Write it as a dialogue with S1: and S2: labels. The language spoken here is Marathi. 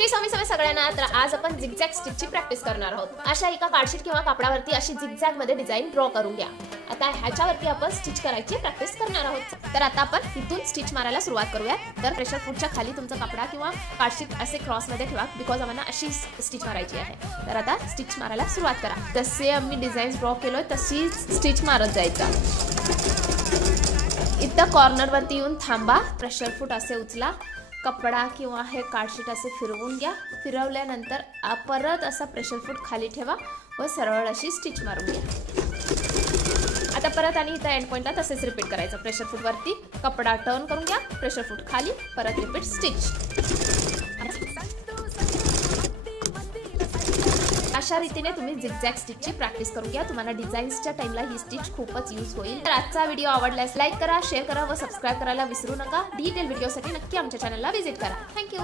S1: श्री स्वामी स्वामी सगळ्यांना तर आज आपण झिगझॅग स्टिचची प्रॅक्टिस करणार आहोत. अशा एका कार्डशीट किंवा कापडावरती अशी झिगझॅगमध्ये डिझाईन ड्रॉ करून घ्या. आता ह्याच्यावरती आपण स्टिच करायची प्रॅक्टिस करणार आहोत. तर आता आपण इथून स्टिच मारायला सुरुवात करूया. तर प्रेशर फूडच्या खाली तुमचा कपडा किंवा कार्डशीट असे क्रॉसमध्ये ठेवा बिकॉज आम्हाला अशी स्टिच मारायची आहे. तर आता स्टिच मारायला सुरुवात करा. तसे आम्ही डिझाईन ड्रॉ केलोय तशी स्टिच मारत जायचा. इथं कॉर्नरवरती येऊन थांबा. प्रेशर फूट असे उचला. कपडा किंवा हे कार्डशीट असे फिरवून घ्या. फिरवल्यानंतर परत असा प्रेशर फूट खाली ठेवा व सरळ अशी स्टिच मारून घ्या. आता परत आणि इथं एंड पॉईंटला तसेच रिपीट करायचं. प्रेशर फूटवरती कपडा टर्न करून घ्या. प्रेशर फूट खाली परत रिपीट स्टिच अशा रीतीने तुम्ही झिगझॅग स्टिचची प्रॅक्टिस करून घ्या तुम्हाला डिझाईन्सच्या टाइमला ही स्टिच खूपच यूज होईल. तर आजचा व्हिडिओ आवडल्यास लाईक करा शेअर करा व सबस्क्राईब करायला विसरू नका. डिटेल व्हिडिओसाठी नक्की आमच्या चॅनलला व्हिजिट करा. थँक्यू